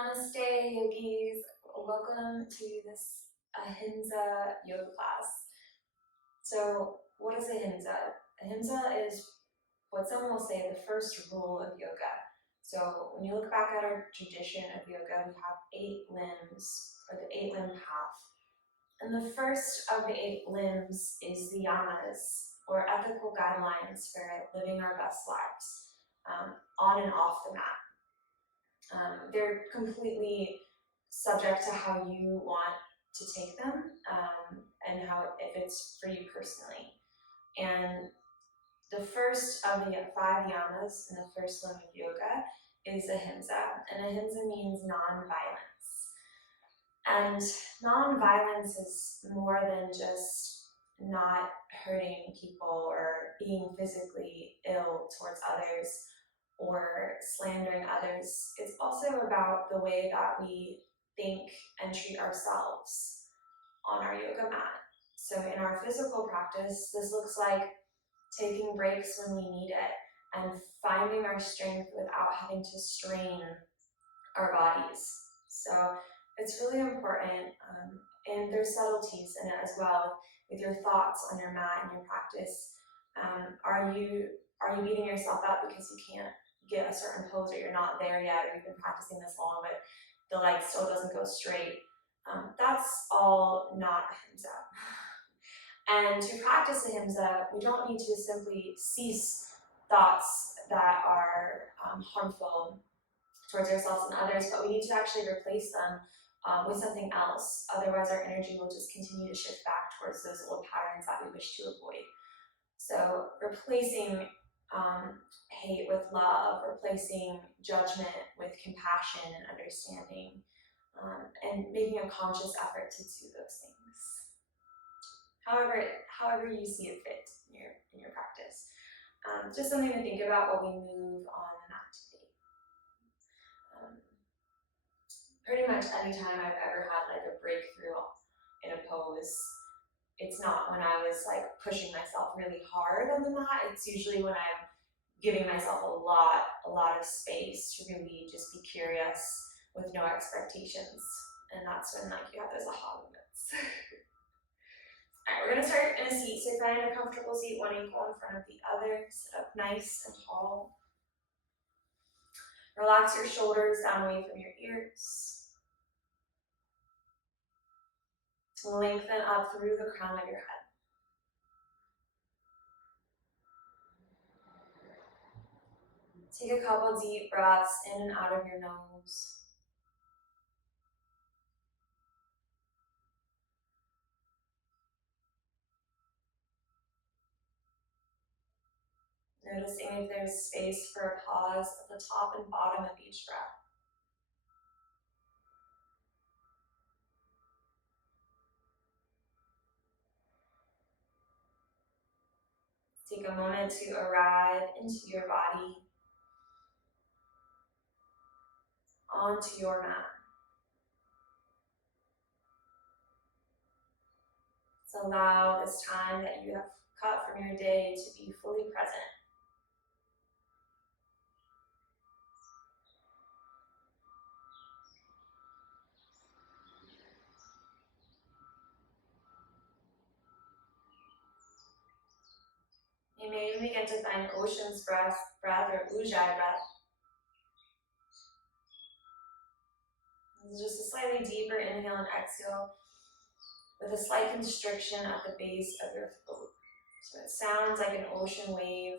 Namaste, yogis. Welcome to this Ahimsa yoga class. So, what is Ahimsa? Ahimsa is what some will say the first rule of yoga. So, when you look back at our tradition of yoga, we have 8 limbs, or the 8-limb path. And the first of the 8 limbs is the yamas, or ethical guidelines for living our best lives, on and off the mat. They're completely subject to how you want to take them, and if it's for you personally. And the first of the 5 yamas in the first limb of yoga is ahimsa, and ahimsa means non-violence. And non-violence is more than just not hurting people or being physically ill towards others or slandering others. It's also about the way that we think and treat ourselves on our yoga mat. So in our physical practice, this looks like taking breaks when we need it and finding our strength without having to strain our bodies. So it's really important, and there's subtleties in it as well with your thoughts on your mat and your practice. Are you beating yourself up because you can't get a certain pose, or you're not there yet, or you've been practicing this long but the leg still doesn't go straight? That's all not ahimsa. And to practice ahimsa, we don't need to simply cease thoughts that are harmful towards ourselves and others, but we need to actually replace them with something else. Otherwise, our energy will just continue to shift back towards those old patterns that we wish to avoid. So replacing hate with love, replacing judgment with compassion and understanding, and making a conscious effort to do those things. However you see it fit in your practice. Just something to think about while we move on the mat today. Pretty much any time I've ever had like a breakthrough in a pose, it's not when I was like pushing myself really hard on the mat. It's usually when I'm giving myself a lot of space to really just be curious with no expectations. And that's when like you have those aha moments. Alright, we're gonna start in a seat. So find a comfortable seat, one ankle in front of the other. Sit up nice and tall. Relax your shoulders down away from your ears. Lengthen up through the crown of your head. Take a couple deep breaths in and out of your nose. Noticing if there's space for a pause at the top and bottom of each breath. Take a moment to arrive into your body, onto your mat. So allow this time that you have cut from your day to be fully present. You may even begin to find ocean's breath or ujjayi breath. This is just a slightly deeper inhale and exhale with a slight constriction at the base of your throat. So it sounds like an ocean wave,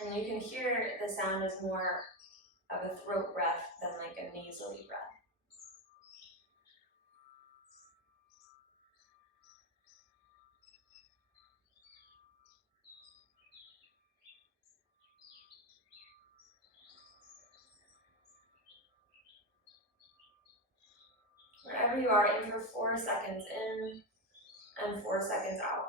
and you can hear the sound as more of a throat breath than like a nasally breath. Wherever you are, in for 4 seconds in and 4 seconds out.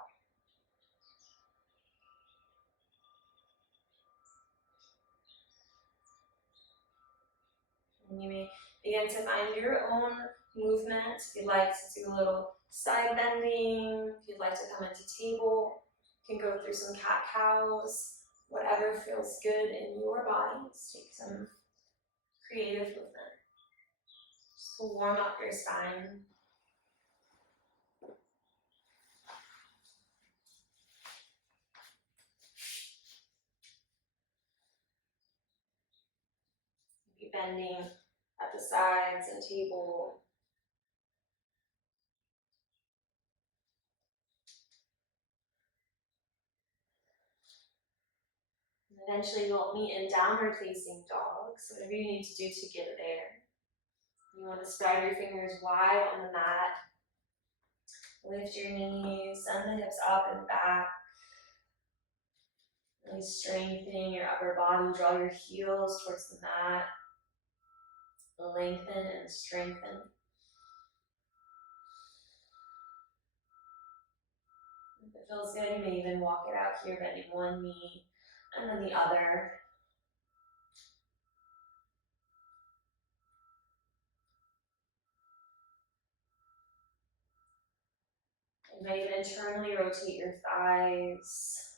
And you may begin to find your own movement. If you'd like to do a little side bending, if you'd like to come into table, you can go through some cat-cows, whatever feels good in your body. Let's take some creative movement. to warm up your spine. Be bending at the sides and table. Eventually you'll meet in downward facing dog, so whatever you need to do to get there. You want to spread your fingers wide on the mat. Lift your knees, send the hips up and back. Really strengthening your upper body. Draw your heels towards the mat. Lengthen and strengthen. If it feels good, you may even walk it out here, bending one knee and then the other. You might even internally rotate your thighs.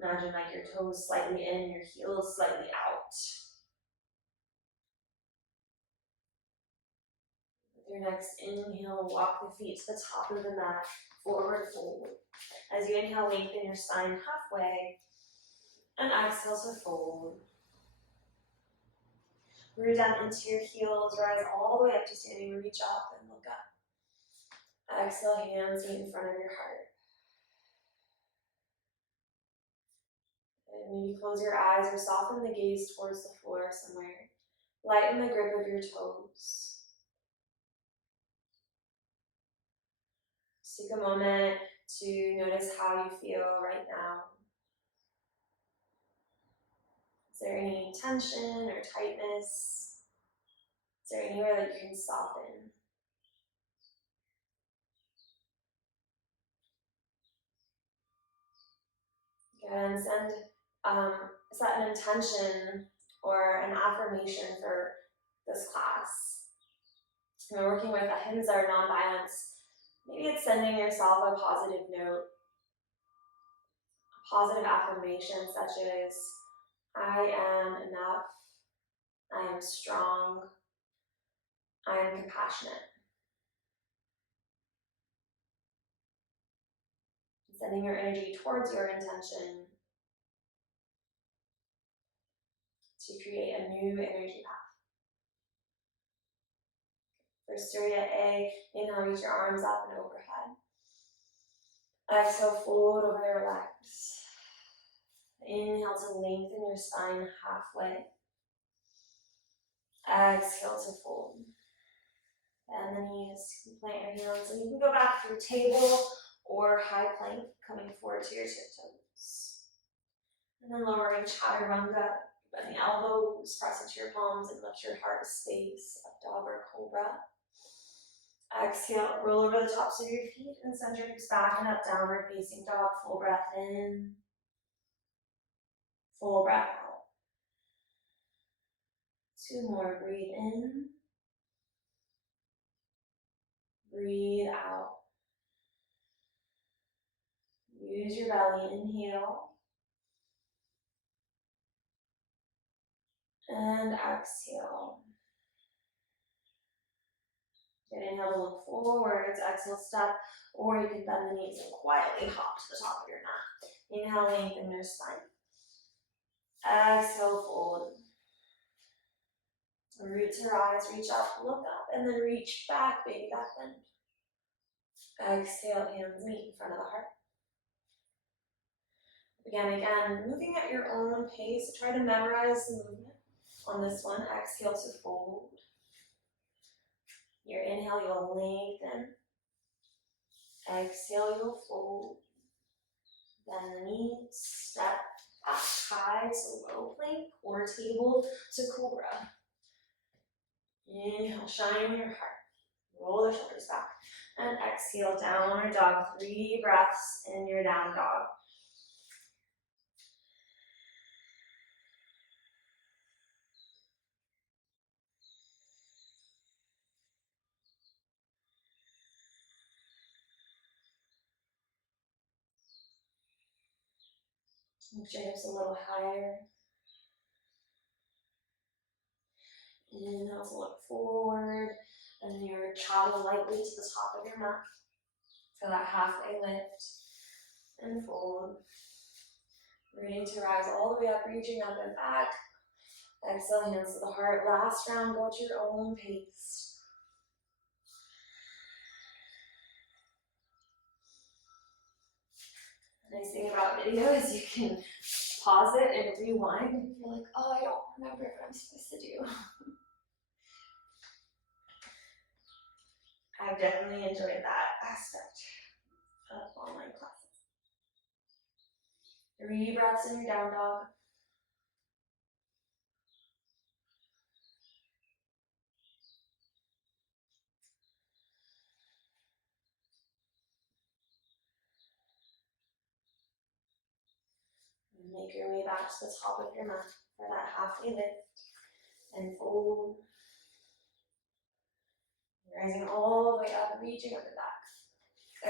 Imagine like your toes slightly in, your heels slightly out. With your next inhale, walk the feet to the top of the mat, forward fold. As you inhale, lengthen your spine halfway, and exhale to fold. Root down into your heels, rise all the way up to standing, reach up and look up. Exhale, hands meet in front of your heart. And maybe close your eyes or soften the gaze towards the floor somewhere. Lighten the grip of your toes. Just take a moment to notice how you feel right now. Is there any tension or tightness? Is there anywhere that you can soften? And set an intention or an affirmation for this class. We're working with Ahimsa or nonviolence. Maybe it's sending yourself a positive note, a positive affirmation such as, I am enough, I am strong, I am compassionate. Sending your energy towards your intention to create a new energy path. For Surya A, inhale, reach your arms up and overhead. Exhale, fold over your legs. Inhale to lengthen your spine halfway. Exhale to fold. Bend the knees, plant your hands, and you can go back through table or high plank, coming forward to your tiptoes. And then lowering chaturanga, bend the elbows, press into your palms, and lift your heart space, up dog or cobra. Exhale, roll over the tops of your feet and send your hips back and up, downward facing dog. Full breath in, full breath out. Two more, breathe in, breathe out. Use your belly, inhale, and exhale. Good, inhale to look forwards, exhale, step, or you can bend the knees and quietly hop to the top of your mat. Inhale, lengthen your spine. Exhale, fold. Root to rise, reach up, look up, and then reach back, baby back bend. Exhale, hands meet in front of the heart. Again, moving at your own pace. Try to memorize the movement on this one. Exhale to fold. Your inhale, you'll lengthen. Exhale, you'll fold. Bend the knees, step back, high to low plank or table to cobra. Inhale, shine your heart. Roll the shoulders back. And exhale, downward dog. 3 breaths in your down dog. Lift your hips a little higher. Inhale to look forward, and then you're traveling lightly to the top of your mat for that halfway lift and fold. Ready to rise all the way up, reaching up and back. Exhale, hands to the heart. Last round, go at your own pace. The nice thing about video is you can pause it and rewind and you're like, oh, I don't remember what I'm supposed to do. I've definitely enjoyed that aspect of online classes. 3 breaths in your down dog. Make your way back to the top of your mat for that halfway lift and fold. Rising all the way up, reaching up and back.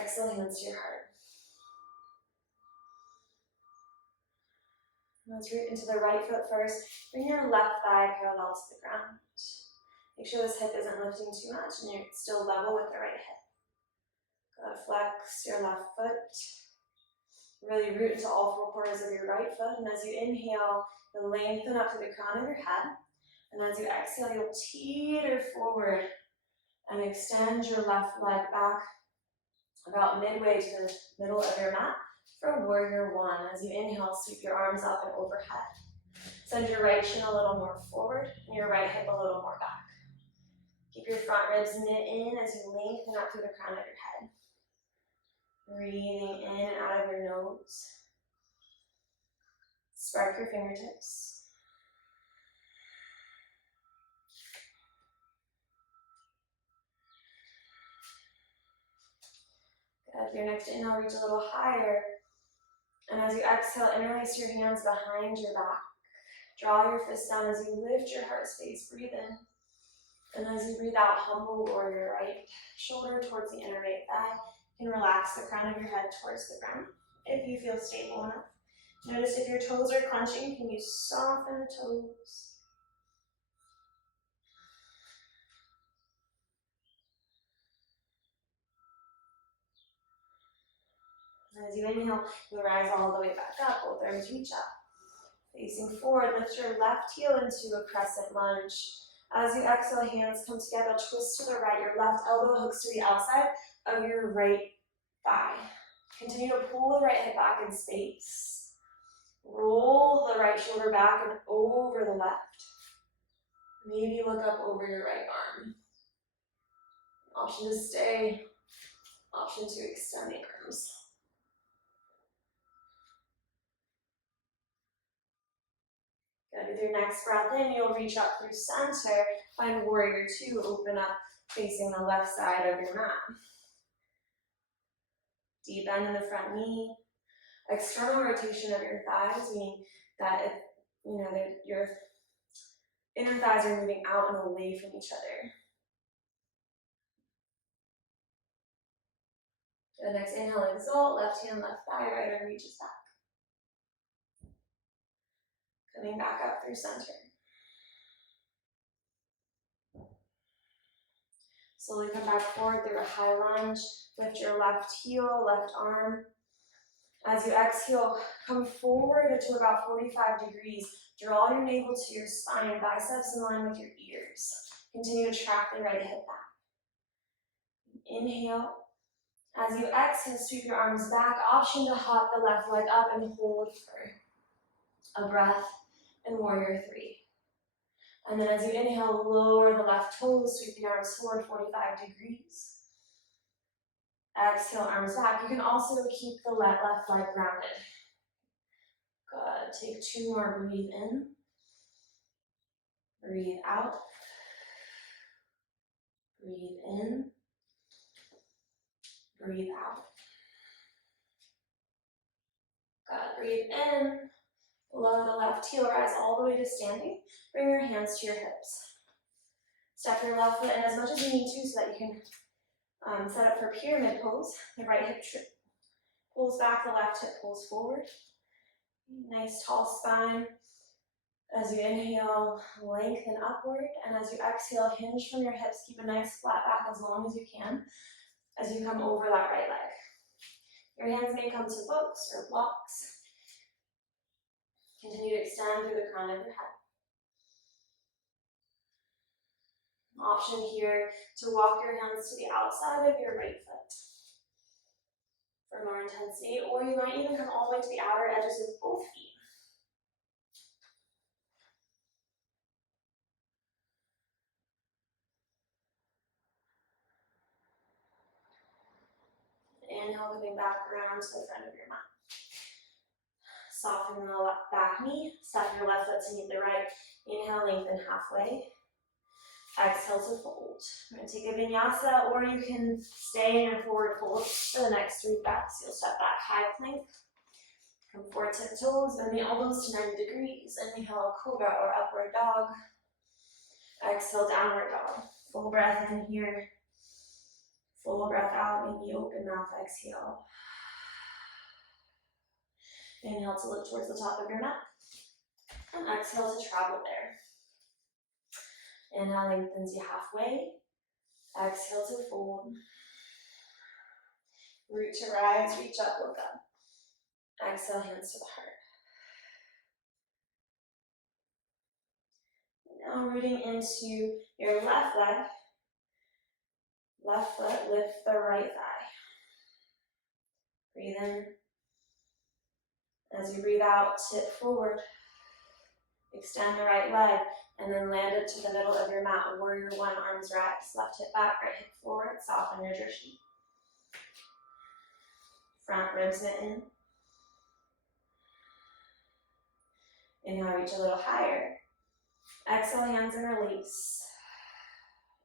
Exhale, hands to your heart. Let's root into the right foot first. Bring your left thigh parallel to the ground. Make sure this hip isn't lifting too much and you're still level with the right hip. Good. Flex your left foot. Really root into all 4 corners of your right foot. And as you inhale, you'll lengthen up to the crown of your head. And as you exhale, you'll teeter forward and extend your left leg back about midway to the middle of your mat for warrior 1. As you inhale, sweep your arms up and overhead. Send your right shin a little more forward and your right hip a little more back. Keep your front ribs knit in as you lengthen up through the crown of your head. Breathing in and out of your nose. Spark your fingertips. Good. Your next inhale, reach a little higher. And as you exhale, interlace your hands behind your back. Draw your fists down as you lift your heart space. Breathe in. And as you breathe out, humble warrior, right shoulder towards the inner right thigh. You can relax the crown of your head towards the ground if you feel stable enough. Notice if your toes are clenching, can you soften the toes? As you inhale, you'll rise all the way back up. Both arms reach up. Facing forward, lift your left heel into a crescent lunge. As you exhale, hands come together, twist to the right. Your left elbow hooks to the outside of your right thigh. Continue to pull the right hip back in space. Roll the right shoulder back and over the left. Maybe look up over your right arm. Option to stay, option to extend the arms. Good. With your next breath in, you'll reach up through center. Find warrior 2, open up facing the left side of your mat. Deep bend in the front knee. External rotation of your thighs, meaning that if, that your inner thighs are moving out and away from each other. The next inhale, exalt, left hand, left thigh, right arm reaches back. Coming back up through center. Slowly come back forward through a high lunge. Lift your left heel, left arm. As you exhale, come forward to about 45 degrees. Draw your navel to your spine, biceps in line with your ears. Continue to track the right hip back. Inhale. As you exhale, sweep your arms back. Option to hop the left leg up and hold for a breath in warrior 3. And then as you inhale, lower the left toes, sweep the arms forward 45 degrees. Exhale, arms back. You can also keep the left leg grounded. Good. Take 2 more. Breathe in. Breathe out. Breathe in. Breathe out. Good. Breathe in. Lower the left heel, rise all the way to standing. Bring your hands to your hips. Step your left foot in as much as you need to so that you can set up for pyramid pose. The right hip pulls back, the left hip pulls forward. Nice tall spine. As you inhale, lengthen upward, and as you exhale, hinge from your hips. Keep a nice flat back as long as you can as you come over that right leg. Your hands may come to books or blocks. Continue to extend through the crown of your head. An option here to walk your hands to the outside of your right foot for more intensity, or you might even come all the way to the outer edges of both feet. Inhale, coming back around to the front of your mat. Soften the back knee, step your left foot to meet the right. Inhale, lengthen halfway. Exhale to fold. We're going to take a vinyasa, or you can stay in your forward fold for the next 3 breaths. You'll step back, high plank. Come forward, tiptoes, bend the elbows to 90 degrees. Inhale, cobra or upward dog. Exhale, downward dog. Full breath in here. Full breath out, maybe open mouth, exhale. Inhale to look towards the top of your mat. And exhale to travel there. Inhale, lengthens you halfway. Exhale to fold. Root to rise, reach up, look up. Exhale, hands to the heart. Now rooting into your left leg. Left foot, lift the right thigh. Breathe in. As you breathe out, tip forward. Extend the right leg, and then land it to the middle of your mat. Warrior one, arms rise. Left hip back, right hip forward. Soften your drishti. Front ribs knit in. Inhale, reach a little higher. Exhale, hands and release.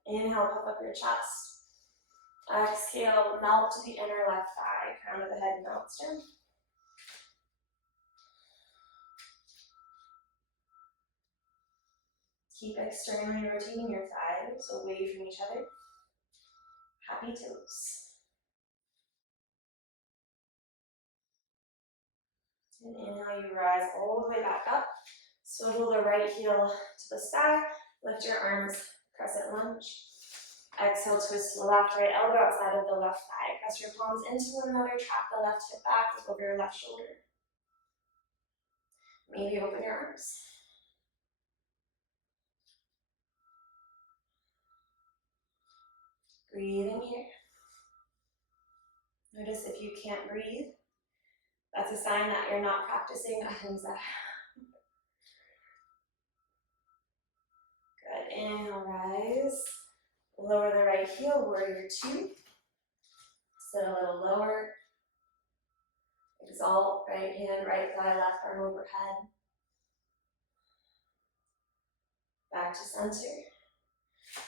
Inhale, puff up your chest. Exhale, melt to the inner left thigh. Crown of the head melts down. Keep externally rotating your thighs away from each other. Happy toes. And inhale, you rise all the way back up. Swivel the right heel to the sky. Lift your arms, crescent lunge. Exhale, twist to the left, right elbow outside of the left thigh. Press your palms into one another, trap the left hip back, look over your left shoulder. Maybe open your arms. Breathe in here. Notice if you can't breathe, that's a sign that you're not practicing Ahimsa. Good, inhale, rise. Lower the right heel, warrior two. Sit a little lower. Exalt, right hand, right thigh, left arm overhead. Back to center.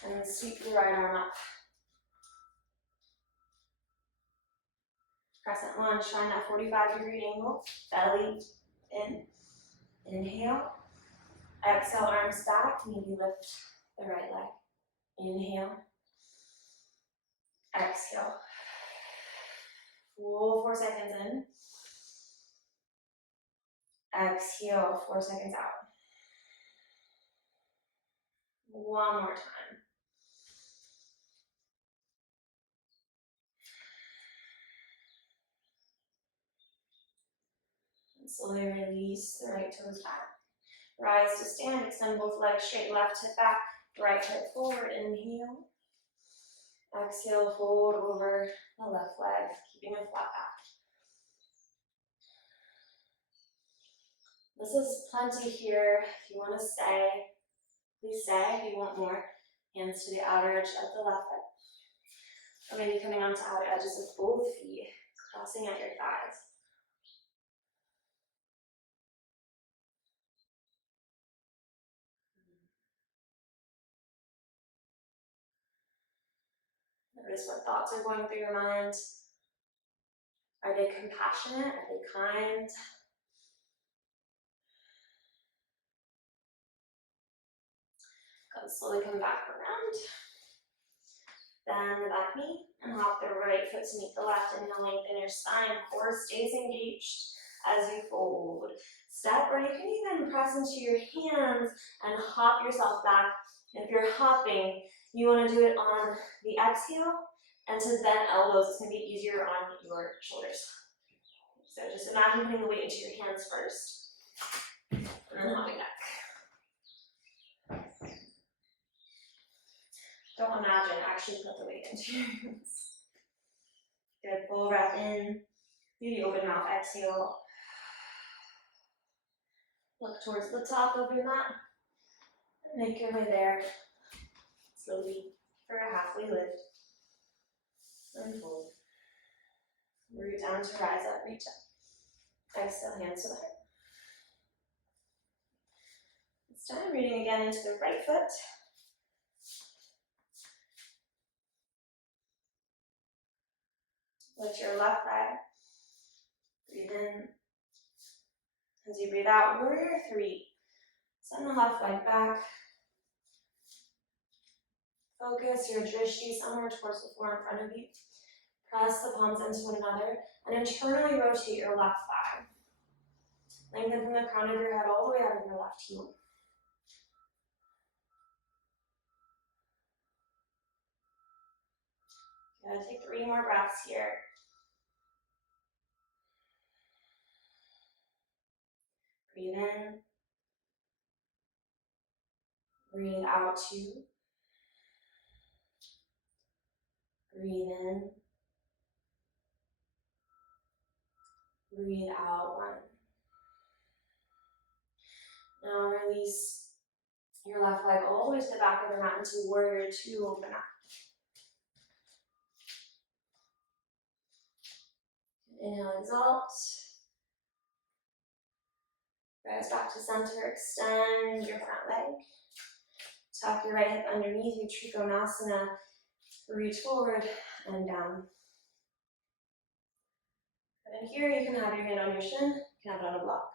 And then sweep the right arm up. Crescent lunge, find that 45-degree angle. Belly in. Inhale. Exhale, arms back. Maybe lift the right leg. Inhale. Exhale. Full 4 seconds in. Exhale, 4 seconds out. One more time. And slowly release the right toes back. Rise to stand, extend both legs straight, left hip back, right hip forward, inhale. Exhale, fold over the left leg, keeping a flat back. This is plenty here. If you want to stay, please stay. If you want more, hands to the outer edge of the left foot. Or maybe coming onto outer edges of both feet, crossing at your thighs. Notice what thoughts are going through your mind. Are they compassionate? Are they kind? Slowly come back around. Bend the back knee and hop the right foot to meet the left. Inhale, lengthen your spine. Core stays engaged as you fold. step, or you can even press into your hands and hop yourself back. And if you're hopping, you want to do it on the exhale, and to bend elbows, it's going to be easier on your shoulders. So just imagine putting the weight into your hands first, and then hopping back. Don't imagine, actually put the weight into your hands. Good, full breath in, do the open mouth exhale. Look towards the top of your mat, and make your way there, slowly, for a halfway lift. And fold. Root down to rise up, reach up. Exhale, hands to the heart. This time, rooting again into the right foot. Lift your left leg. Breathe in. As you breathe out, warrior three. Send the left leg back. Focus your drishti somewhere towards the floor in front of you. Press the palms into one another and internally rotate your left thigh. Lengthen from the crown of your head all the way out of your left heel. Good. Take 3 more breaths here. Breathe in. Breathe out 2. Breathe in. Breathe out 1. Now release your left leg all the way to the back of the mat into warrior 2, open up. Inhale, exalt. Rise back to center, extend your front leg. Tuck your right hip underneath you, Trikonasana. Reach forward and down. And then here you can have your hand on your shin, you can have it on a block.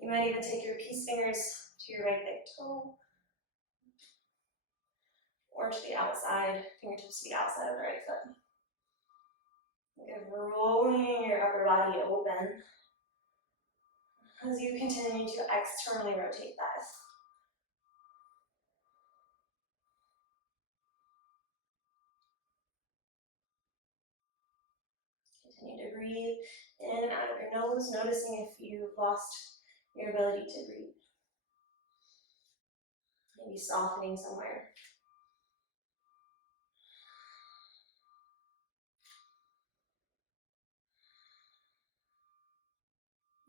You might even take your peace fingers to your right big toe, or to the outside, fingertips to the outside of the right foot. Good, rolling your upper body open as you continue to externally rotate thighs. Continue to breathe in and out of your nose, noticing if you've lost your ability to breathe. Maybe softening somewhere.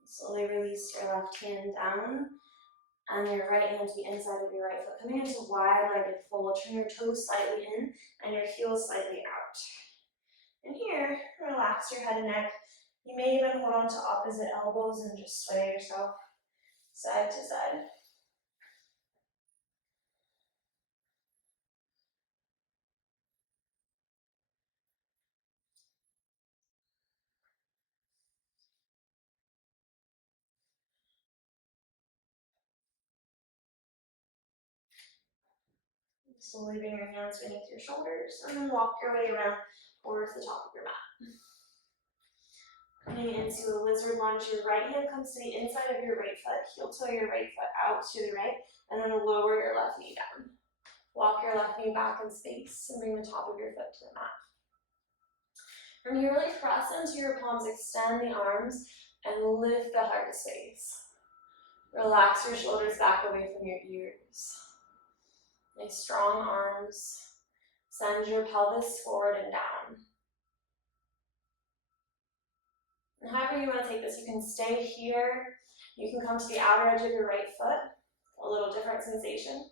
Slowly release your left hand down and your right hand to the inside of your right foot. Coming into wide-legged fold, turn your toes slightly in and your heels slightly out. And here, relax your head and neck. You may even hold on to opposite elbows and just sway yourself side to side. Slowly bring your hands beneath your shoulders and then walk your way around towards the top of your mat. Coming into a lizard lunge, your right hand comes to the inside of your right foot, heel toe your right foot out to the right, and then lower your left knee down. Walk your left knee back in space and bring the top of your foot to the mat. From here, really press into your palms, extend the arms, and lift the heart to space. Relax your shoulders back away from your ears. Nice strong arms. Send your pelvis forward and down. And however you want to take this, you can stay here. You can come to the outer edge of your right foot. A little different sensation.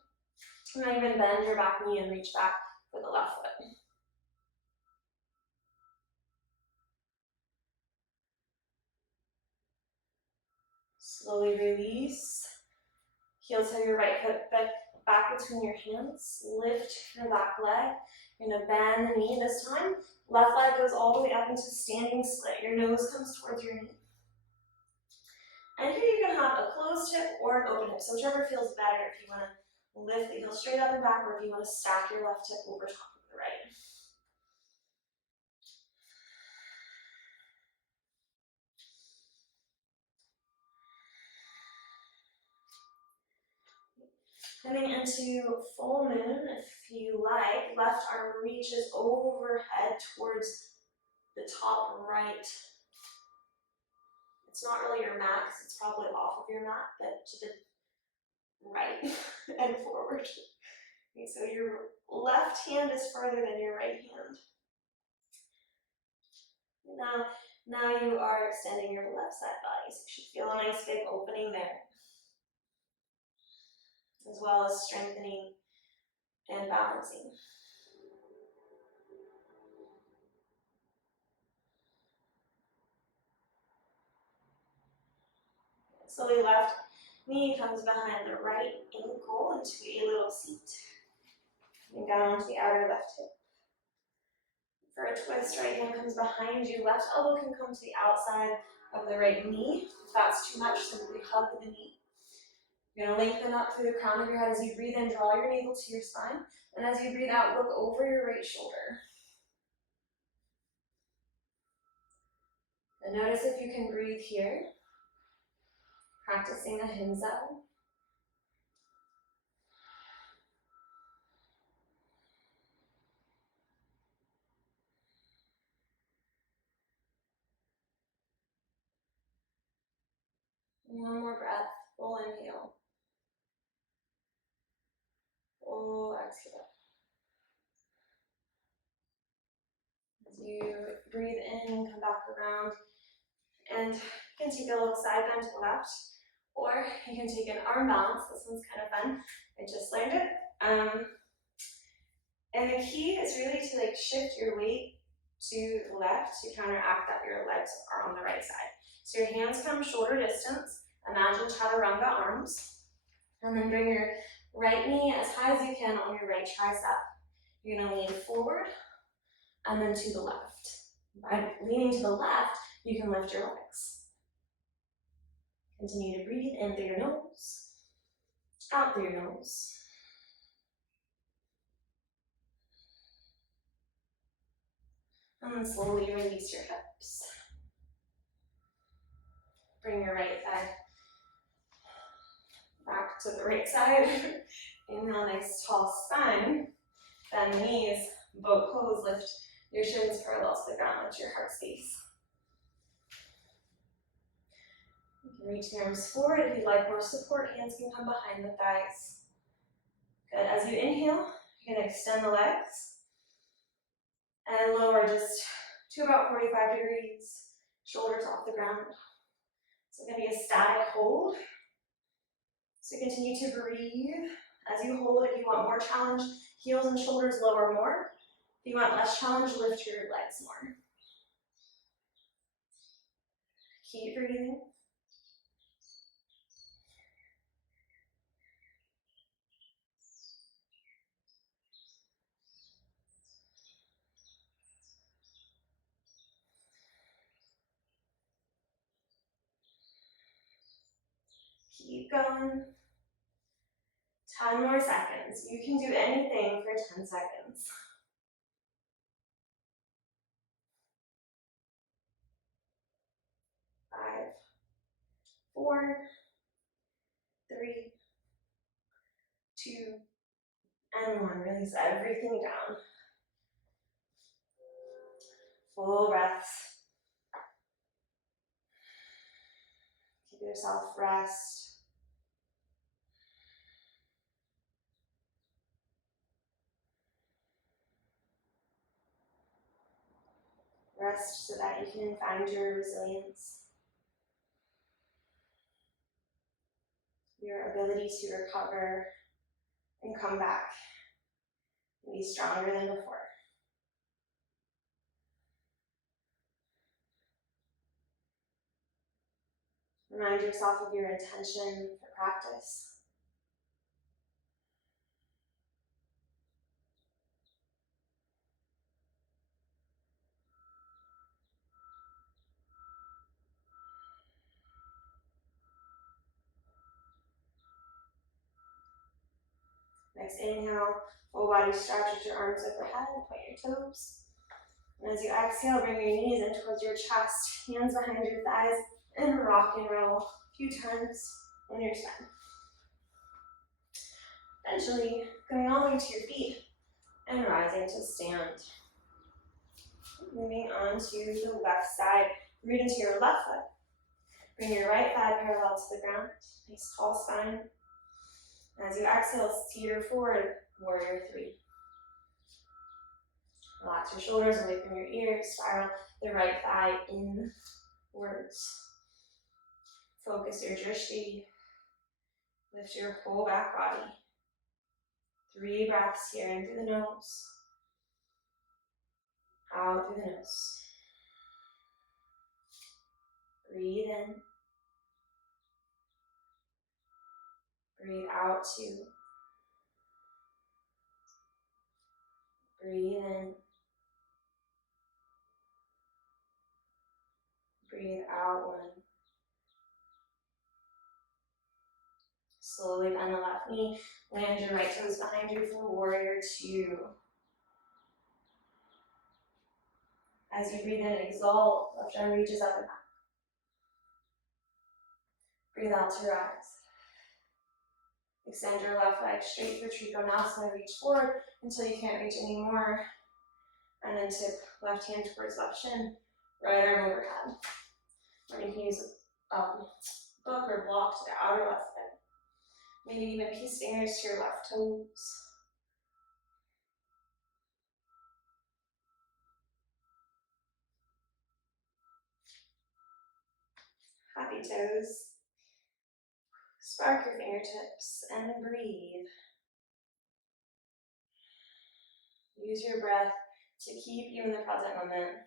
You might even bend your back knee and reach back with the left foot. Slowly release. Heel toe your right foot back between your hands. Lift your back leg. You're going to bend the knee this time. Left leg goes all the way up into standing split. Your nose comes towards your knee. And here you can have a closed hip or an open hip, so whichever feels better. If you want to lift the heel straight up and back, or if you want to stack your left hip over top of the right. Coming into full moon, if you like, left arm reaches overhead towards the top right. It's not really your mat because it's probably off of your mat, but to the right and forward. Okay, so your left hand is further than your right hand. Now you are extending your left side body, so you should feel a nice big opening there, as well as strengthening and balancing. Slowly left knee comes behind the right ankle into a little seat. And down onto the outer left hip. For a twist, right hand comes behind you. Left elbow can come to the outside of the right knee. If that's too much, simply hug the knee. You're going to lengthen up through the crown of your head as you breathe in. Draw your navel to your spine. And as you breathe out, look over your right shoulder. And notice if you can breathe here. Practicing Ahimsa. One more breath. Full inhale. Full exhale. As you breathe in, come back around. And you can take a little side bend to the left. Or you can take an arm balance. This one's kind of fun. I just learned it. And the key is really to shift your weight to the left to counteract that your legs are on the right side. So your hands come shoulder distance. Imagine chaturanga arms. And then bring your right knee as high as you can on your right tricep. You're going to lean forward and then to the left. By leaning to the left, you can lift your legs. Continue to breathe in through your nose, out through your nose. And then slowly release your hips. Bring your right thigh back to the right side. Inhale, nice tall spine. Bend the knees, boat pose, lift your shins parallel to the ground, lift your heart space. You can reach the arms forward. If you'd like more support, hands can come behind the thighs. Good. As you inhale, you can extend the legs and lower just to about 45 degrees, shoulders off the ground. So it's going to be a static hold. So continue to breathe as you hold. If you want more challenge, heels and shoulders lower more. If you want less challenge, lift your legs more. Keep breathing. Keep going. 10 more seconds. You can do anything for 10 seconds. 5, 4, 3, 2, and 1. Release everything down. Full breaths. Give yourself rest. Rest so that you can find your resilience, your ability to recover and come back and be stronger than before. Remind yourself of your intention for practice. Next inhale, full body stretch with your arms overhead, point your toes. And as you exhale, bring your knees in towards your chest, hands behind your thighs, and rock and roll a few times on your spine. Eventually, going all the way to your feet and rising to stand. Moving on to the left side, root into your left foot. Bring your right thigh parallel to the ground. Nice tall spine. As you exhale, cedar forward, warrior three. Relax your shoulders away from your ears. Spiral the right thigh inwards. Focus your drishti. Lift your whole back body. 3 breaths here, in through the nose. Out through the nose. Breathe in. Breathe out 2. Breathe in. Breathe out 1. Slowly bend the left knee. Land your right toes behind you for warrior 2. As you breathe in, exalt. Left arm reaches up and back. Breathe out to rise. Extend your left leg straight for Trikonasana. Reach forward until you can't reach anymore. And then tip left hand towards left shin. Right arm overhead. Or you can use a book or block to the outer left foot. Maybe even piece fingers to your left toes. Happy toes. Spark your fingertips and breathe. Use your breath to keep you in the present moment.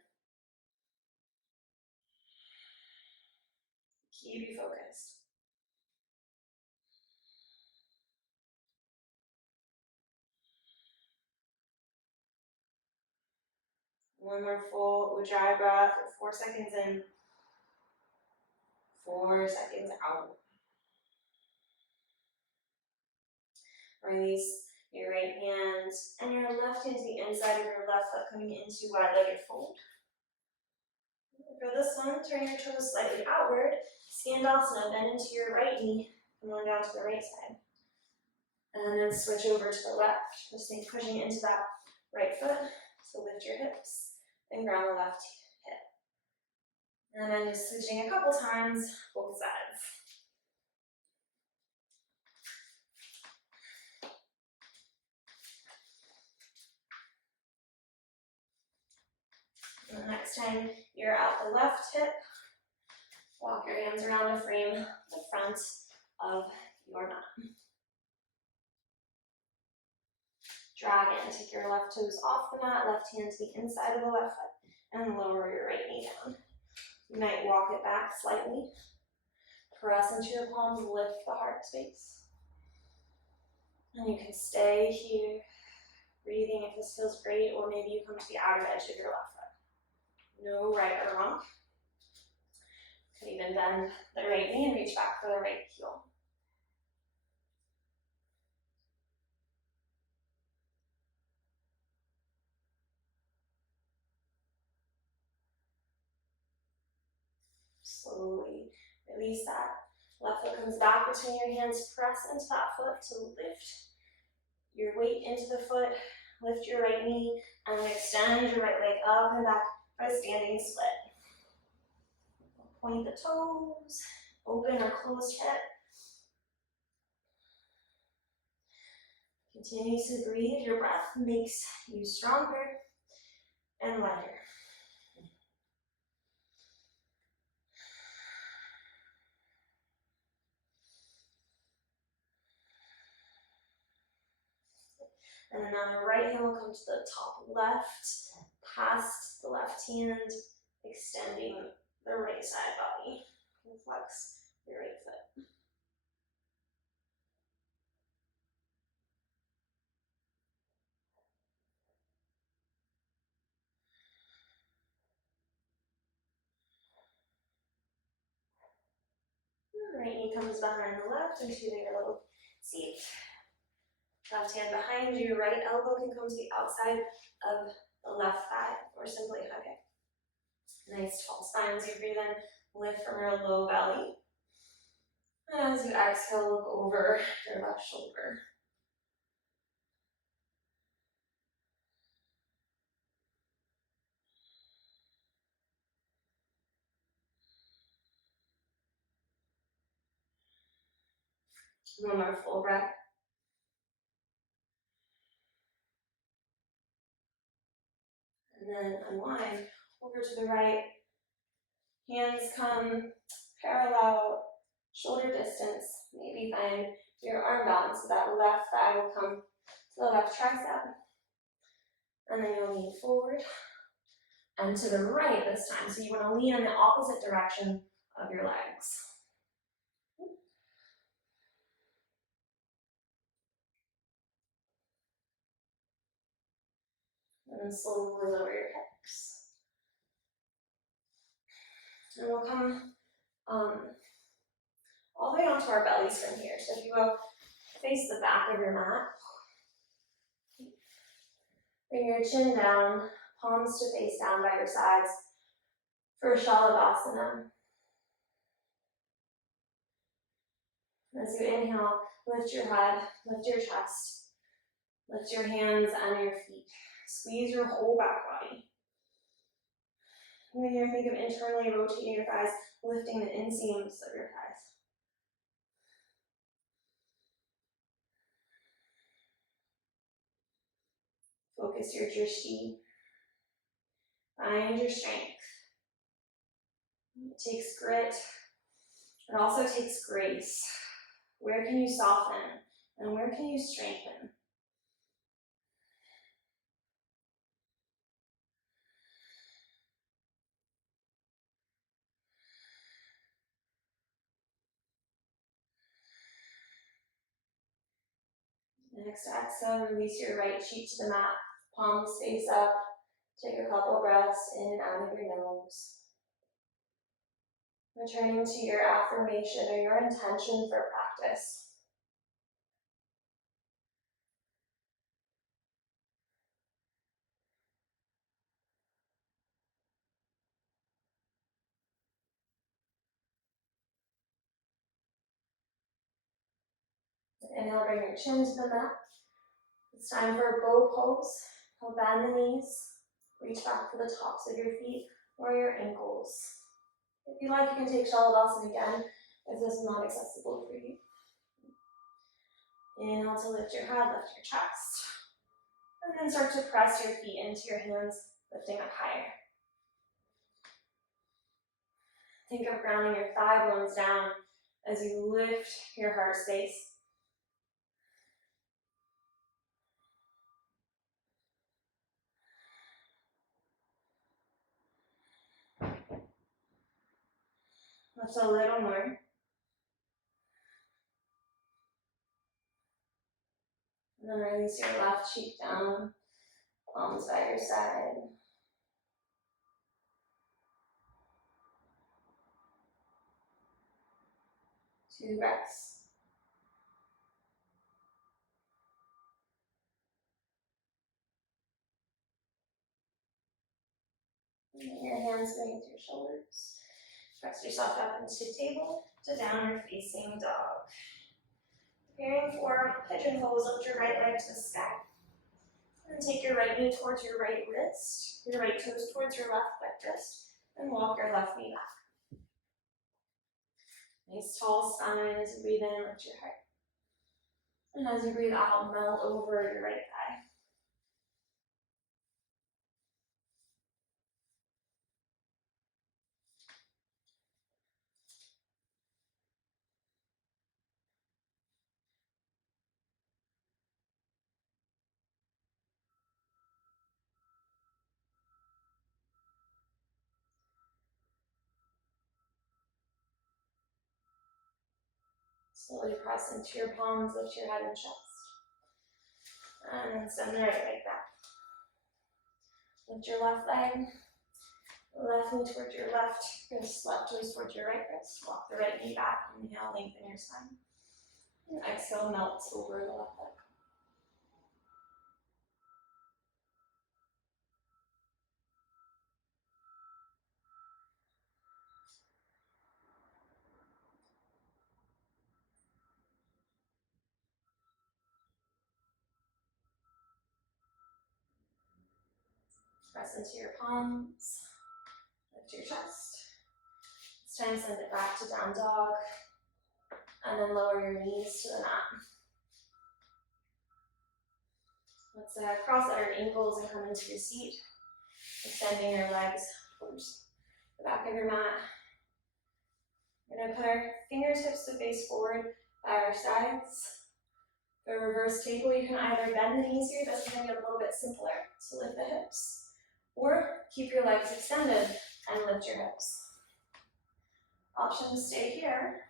Keep you focused. One more full Ujjayi breath for 4 seconds in, 4 seconds out. Release your right hand and your left hand to the inside of your left foot, coming into wide-legged fold. For this one, turn your toes slightly outward. Skandasana, bend into your right knee, come on down to the right side. And then switch over to the left. Just think pushing into that right foot. So lift your hips and ground the left hip. And then just switching a couple times, both sides. And the next time you're out the left hip, walk your hands around to frame the front of your mat. Drag in, take your left toes off the mat, left hand to the inside of the left foot, and lower your right knee down. You might walk it back slightly. Press into your palms, lift the heart space. And you can stay here, breathing if this feels great, or maybe you come to the outer edge of your left foot. No right or wrong. You can even bend the right knee and reach back for the right heel. Slowly release that. Left foot comes back between your hands. Press into that foot to lift your weight into the foot. Lift your right knee and extend your right leg up and back for a standing split. Point the toes, open or close hip. Continue to breathe. Your breath makes you stronger and lighter. And then on the right hand, we'll come to the top left, past the left hand, extending the right side body. Flex your right foot. Right knee comes behind the left into your little seat. Left hand behind you, right elbow can come to the outside of the left thigh, or simply hug it. Nice tall spine as you breathe in, lift from your low belly. And as you exhale, look over your left shoulder. One more full breath. And then unwind over to the right. Hands come parallel, shoulder distance. Maybe find your arm balance so that left thigh will come to the left tricep. And then you'll lean forward and to the right this time. So you want to lean in the opposite direction of your legs. And then slowly lower your hips. And we'll come all the way onto our bellies from here. So if you will face the back of your mat, bring your chin down, palms to face down by your sides for Shalabhasana. As you inhale, lift your head, lift your chest, lift your hands and your feet. Squeeze your whole back body. When you think of internally rotating your thighs, lifting the inseams of your thighs. Focus your drishti. Find your strength. It takes grit. It also takes grace. Where can you soften? And where can you strengthen? Next exhale, release your right cheek to the mat. Palms face up. Take a couple breaths in and out of your nose. Returning to your affirmation or your intention for practice. Inhale, bring your chin to the mat. It's time for a bow pose. I'll bend the knees. Reach back to the tops of your feet or your ankles. If you like, you can take Shalabhasana again if this is not accessible for you. Inhale to lift your head, lift your chest. And then start to press your feet into your hands, lifting up higher. Think of grounding your thigh bones down as you lift your heart space. Lift a little more. And then release your left cheek down, palms by your side. Two breaths. And your hands beneath your shoulders. Press yourself up into table to downward facing dog. Preparing for pigeon pose, lift your right leg to the sky. And take your right knee towards your right wrist, your right toes towards your left wrist, and walk your left knee back. Nice tall spine as you breathe in, lift your heart. And as you breathe out, melt over your right thigh. Slowly press into your palms, lift your head and chest. And then send the right leg back. Lift your left leg. Left knee towards your left wrist, left toes towards your right wrist. Walk the right knee back. Inhale, lengthen your spine. And exhale, melts over the left leg. Press into your palms. Lift your chest. It's time to send it back to down dog. And then lower your knees to the mat. Let's cross at our ankles and come into your seat, extending your legs towards the back of your mat. We're going to put our fingertips to face forward by our sides. For a reverse table, you can either bend the knees here, this is going to be a little bit simpler, so lift the hips, or keep your legs extended and lift your hips. Option to stay here,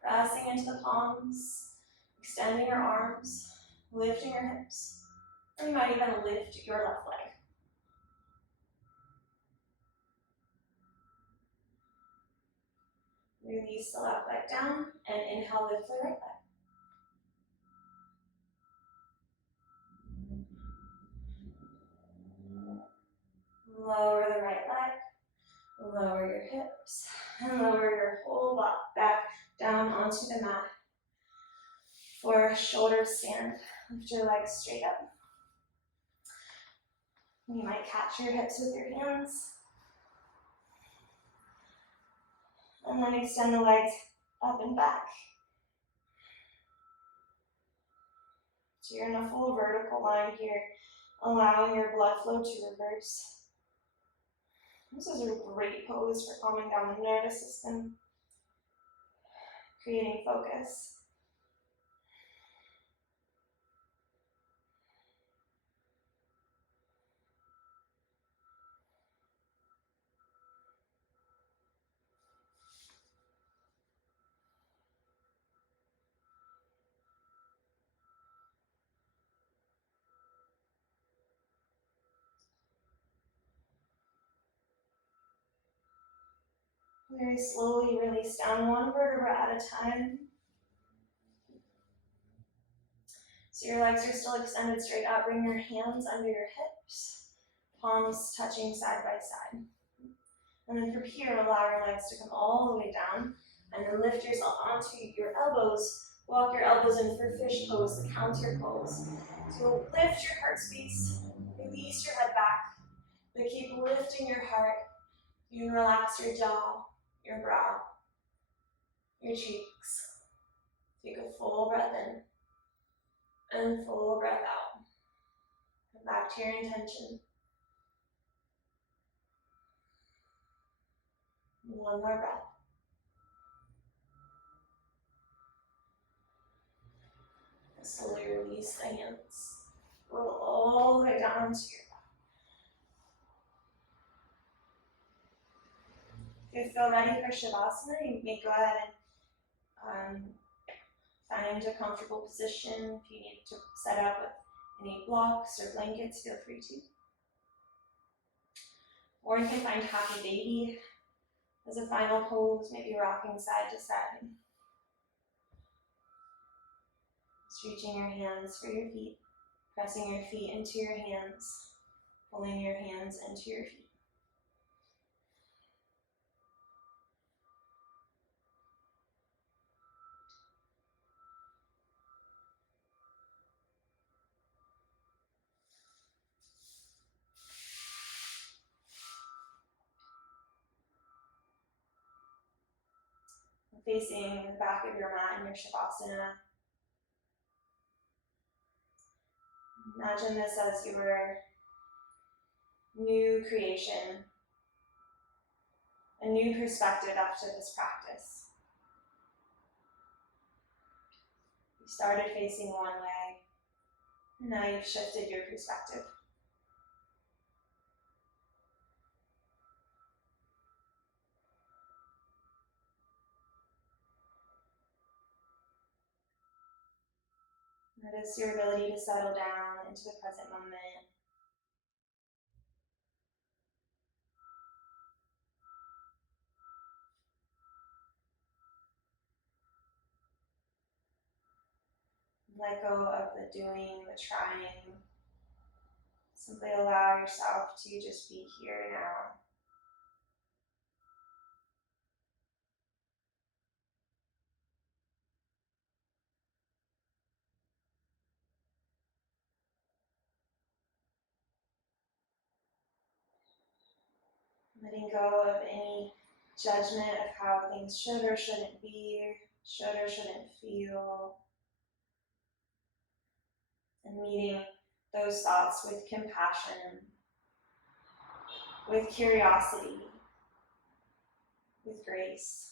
pressing into the palms, extending your arms, lifting your hips, or you might even lift your left leg. Release the left leg down, and inhale, lift the right leg. Lower the right leg, lower your hips, and lower your whole butt back down onto the mat for a shoulder stand. Lift your legs straight up. You might catch your hips with your hands. And then extend the legs up and back. So you're in a full vertical line here, allowing your blood flow to reverse. This is a great pose for calming down the nervous system, creating focus. Very slowly release down one vertebra at a time. So your legs are still extended straight up. Bring your hands under your hips, palms touching side by side. And then from here, allow your legs to come all the way down, and then lift yourself onto your elbows. Walk your elbows in for fish pose, the counter pose. So lift your heart space, release your head back, but keep lifting your heart. You can relax your jaw, your brow, your cheeks. Take a full breath in and full breath out. Come back to your intention. One more breath. Slowly release the hands. Roll all the way down to your back. If you feel ready for Shavasana, you may go ahead and find a comfortable position. If you need to set up with any blocks or blankets, feel free to. Or you can find happy baby as a final pose, maybe rocking side to side. Reaching your hands for your feet, pressing your feet into your hands, pulling your hands into your feet. Facing the back of your mat in your Shavasana. Imagine this as your new creation, a new perspective after this practice. You started facing one way, and now you've shifted your perspective. Notice your ability to settle down into the present moment. Let go of the doing, the trying. Simply allow yourself to just be here now. Letting go of any judgment of how things should or shouldn't be. should or shouldn't feel, and meeting those thoughts with compassion, with curiosity, with grace.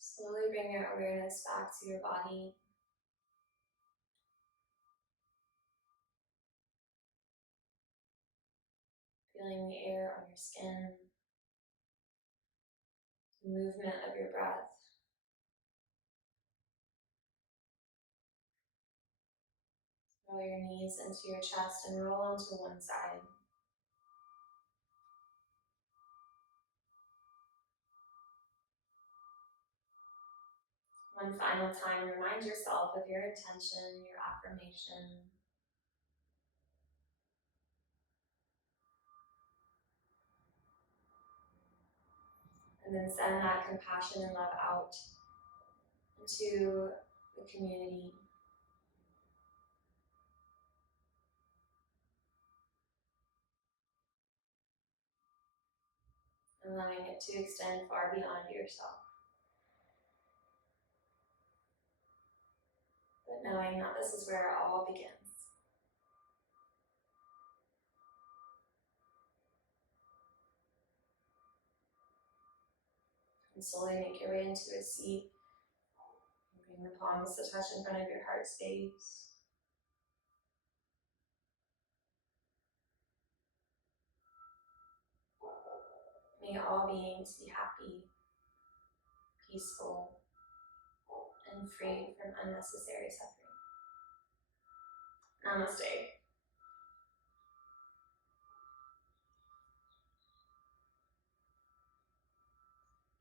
Slowly bring your awareness back to your body. Feeling the air on your skin, the movement of your breath. Roll your knees into your chest and roll onto one side. One final time, remind yourself of your intention, your affirmation. And then send that compassion and love out into the community. Allowing it to extend far beyond yourself. But knowing that this is where it all begins. And slowly make your way into a seat. Bring the palms to touch in front of your heart space. May all beings be happy, peaceful, and free from unnecessary suffering. Namaste.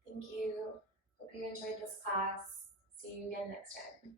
Thank you. Hope you enjoyed this class. See you again next time.